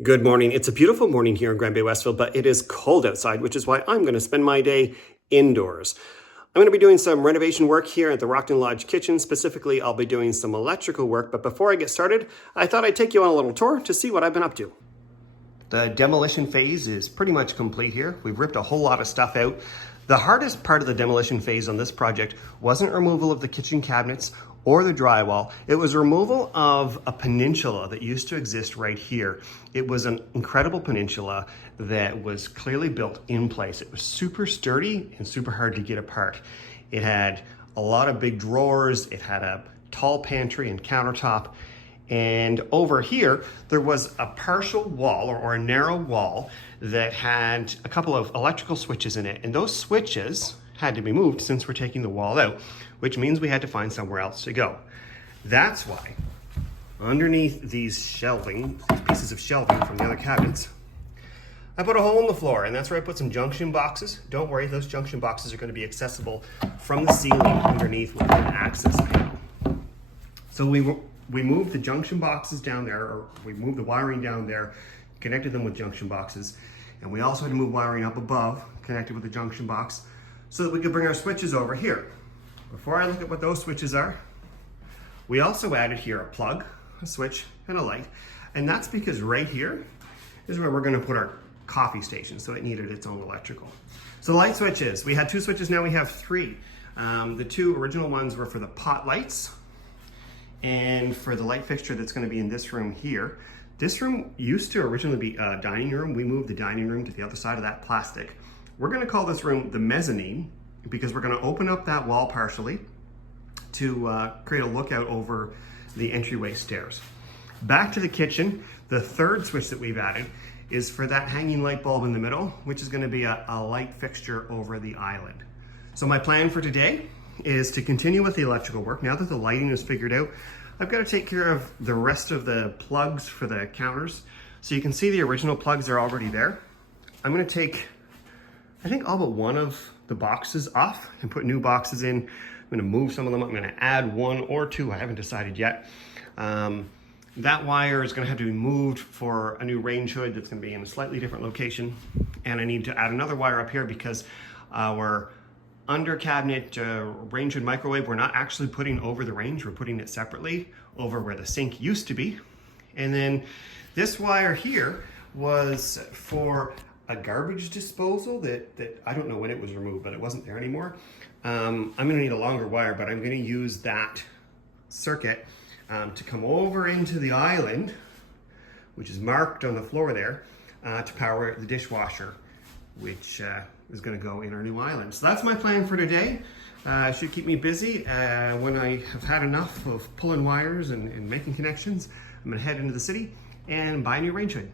Good morning. It's a beautiful morning here in Grand Bay, Westfield, but it is cold outside, which is why I'm going to spend my day indoors. I'm going to be doing some renovation work here at the Rockton Lodge kitchen. Specifically, I'll be doing some electrical work, but before I get started, I thought I'd take you on a little tour to see what I've been up to. The demolition phase is pretty much complete here. We've ripped a whole lot of stuff out. The hardest part of the demolition phase on this project wasn't removal of the kitchen cabinets or the drywall. It was removal of a peninsula that used to exist right here. It was an incredible peninsula that was clearly built in place. It was super sturdy and super hard to get apart. It had a lot of big drawers. It had a tall pantry and countertop. And over here, there was a partial wall or a narrow wall that had a couple of electrical switches in it. And those switches had to be moved since we're taking the wall out, which means we had to find somewhere else to go. That's why underneath these pieces of shelving from the other cabinets, I put a hole in the floor, and that's where I put some junction boxes. Don't worry, those junction boxes are going to be accessible from the ceiling underneath with an access panel. So we moved the junction boxes down there, or we moved the wiring down there, connected them with junction boxes, and we also had to move wiring up above, connected with the junction box, so that we could bring our switches over here. Before I look at what those switches are, we also added here a plug, a switch, and a light, and that's because right here is where we're going to put our coffee station, so it needed its own electrical. So light switches, we had 2 switches, now we have 3. The 2 original ones were for the pot lights, and for the light fixture that's going to be in this room here. This room used to originally be a dining room. We moved the dining room to the other side of that plastic. We're going to call this room the mezzanine because we're going to open up that wall partially to create a lookout over the entryway stairs. Back to the kitchen, the 3rd switch that we've added is for that hanging light bulb in the middle, which is going to be a light fixture over the island. So my plan for today is to continue with the electrical work. Now that the lighting is figured out, I've got to take care of the rest of the plugs for the counters. So you can see the original plugs are already there. I'm going to take, I think, all but one of the boxes off and put new boxes in. I'm going to move some of them. I'm going to add 1 or 2. I haven't decided yet. That wire is going to have to be moved for a new range hood that's going to be in a slightly different location. And I need to add another wire up here because our under cabinet range hood microwave, we're not actually putting over the range, we're putting it separately over where the sink used to be. And then this wire here was for a garbage disposal that I don't know when it was removed, but it wasn't there anymore. I'm gonna need a longer wire, but I'm gonna use that circuit to come over into the island, which is marked on the floor there, to power the dishwasher, which is going to go in our new island. So that's my plan for today. Should keep me busy. When I have had enough of pulling wires and making connections, I'm going to head into the city and buy a new range hood.